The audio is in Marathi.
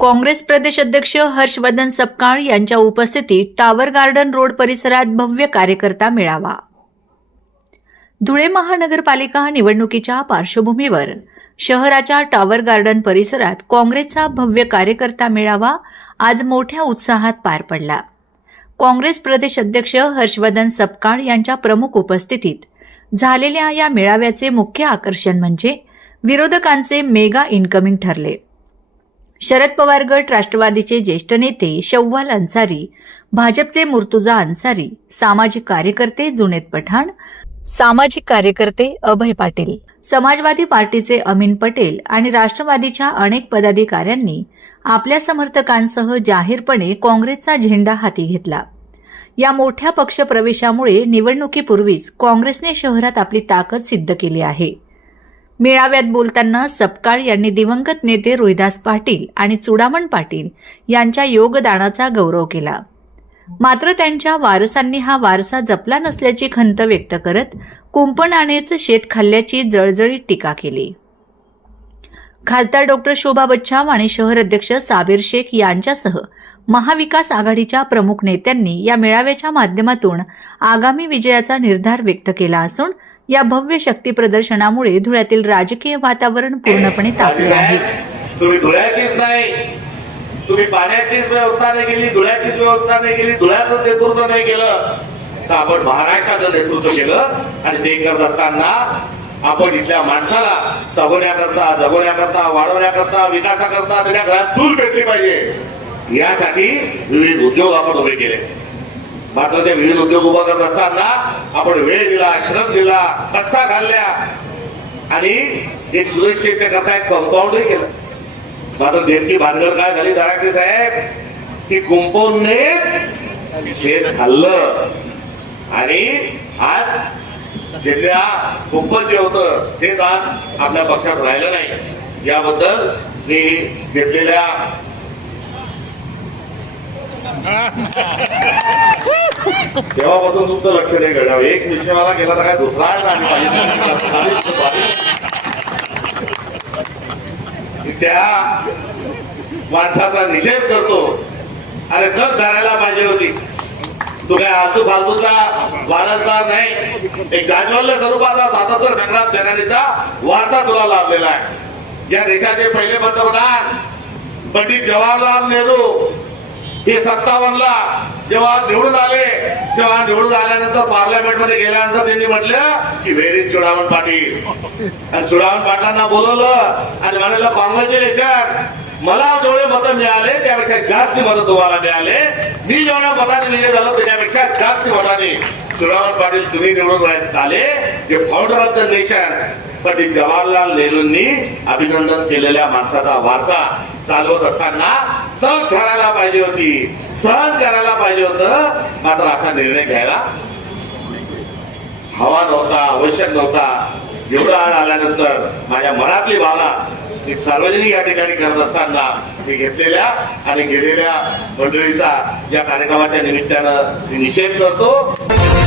काँग्रेस प्रदेश अध्यक्ष हर्षवर्धन सपकाळ यांच्या उपस्थितीत टावर गार्डन रोड परिसरात भव्य कार्यकर्ता मेळावा। धुळे महानगरपालिका निवडणुकीच्या पार्श्वभूमीवर शहराच्या टावर गार्डन परिसरात काँग्रेसचा भव्य कार्यकर्ता मेळावा आज मोठ्या उत्साहात पार पडला। काँग्रेस प्रदेश अध्यक्ष हर्षवर्धन सपकाळ यांच्या प्रमुख उपस्थितीत झालेल्या या मेळाव्याचे मुख्य आकर्षण म्हणजे विरोधकांचे मेगा इनकमिंग ठरले। शरद पवार गट, राष्ट्रवादीचे ज्येष्ठ नेते शव्वाल अन्सारी, भाजपचे मुर्तुजा अन्सारी, सामाजिक कार्यकर्ते जुनेद पठाण, सामाजिक कार्यकर्ते अभय पाटील, समाजवादी पार्टीचे अमीन पटेल आणि राष्ट्रवादीच्या अनेक पदाधिकाऱ्यांनी आपल्या समर्थकांसह जाहीरपणे काँग्रेसचा झेंडा हाती घेतला। या मोठ्या पक्षप्रवेशामुळे निवडणुकीपूर्वीच काँग्रेसने शहरात आपली ताकद सिद्ध केली आहे। मेळाव्यात बोलताना सपकाळ यांनी दिवंगत नेते रोहिदास पाटील आणि चुडामण पाटील यांच्या योगदानाचा गौरव केला। मात्र त्यांच्या वारसांनी हा वारसा जपला नसल्याची खंत व्यक्त करत कुंपणानेच शेत खाल्ल्याची जळजळीत टीका केली। खासदार डॉक्टर शोभा बच्छाव आणि शहर अध्यक्ष साबीर शेख यांच्यासह महाविकास आघाडीच्या प्रमुख नेत्यांनी या मेळाव्याच्या माध्यमातून आगामी विजयाचा निर्धार व्यक्त केला असून या भव्य शक्ती प्रदर्शनामुळे धुळ्यातील राजकीय वातावरण पूर्णपणे तापले आहे। तुम्ही धुळ्याचीच नाही, तुम्ही पाण्याचीच व्यवस्था नाही केली, धुळ्याचीच व्यवस्था नाही केली, धुळ्याचं नेतृत्व नाही केलं, तर आपण महाराष्ट्राचं नेतृत्व केलं। आणि ते करत असताना आपण इथल्या माणसाला जगवण्याकरता, वाढवण्याकरता, विकासाकरता त्याच्या घरात चूल भेटली पाहिजे यासाठी विविध उद्योग आपण उभे केले। मात्र ते विविध उद्योग उभा करत असताना आपण वेळ दिला, श्रम दिला, कष्टा घालल्या आणि एक सुरक्षिततेकरता एक कंपाऊंडही केलं। मात्र नेमकी भानगड काय झाली दराटे साहेब, की कंपाऊंडनेच शेत खाल्लं आणि आज जिल्ह्या कुंपण जे होतं तेच आज आपल्या पक्षात राहिलं नाही। याबद्दल मी घेतलेल्या तेव्हापासून तुमचं लक्ष नाही घडावं। एक विषय मला केला तर काय दुसरा त्या माणसाचा निषेध करतो। अरे जग धरायला पाहिजे होती, तू काय आलतू फालतूचा वारसदार नाही, एक जाज्वल्य स्वरूपाचा स्वातंत्र्य संग्राम सेनानीचा वारसा तुला लाभलेला आहे। या देशाचे पहिले पंतप्रधान पंडित जवाहरलाल नेहरू हे 57 ला जेव्हा निवडून आले, तेव्हा निवडून आल्यानंतर पार्लमेंट मध्ये गेल्यानंतर त्यांनी म्हटलं की व्हेरी चुडामण पाटील, आणि चुडामण पाटलांना बोलवलं आणि म्हणाले कॉंग्रॅच्युलेशन, मला जेवढे मतं मिळाले त्यापेक्षा जास्त मतं तुम्हाला मिळाले, मी जेवढ्या मताने विजय झालो त्याच्यापेक्षा जास्त मताने चुडामण पाटील तुम्ही निवडून आले। जे founder of the nation Pandit Jawaharlal नेहरूंनी अभिनंदन केलेल्या माणसाचा वारसा चालवत असताना सहन करायला पाहिजे होती, सहन करायला पाहिजे होतं। मात्र असा निर्णय घ्यायला हवा नव्हता, आवश्यक नव्हता। एवढा आळ आल्यानंतर माझ्या मनातली भावना मी सार्वजनिक या ठिकाणी करत असताना मी घेतलेल्या आणि गेलेल्या मंडळीचा या कार्यक्रमाच्या निमित्तानं मी निषेध करतो।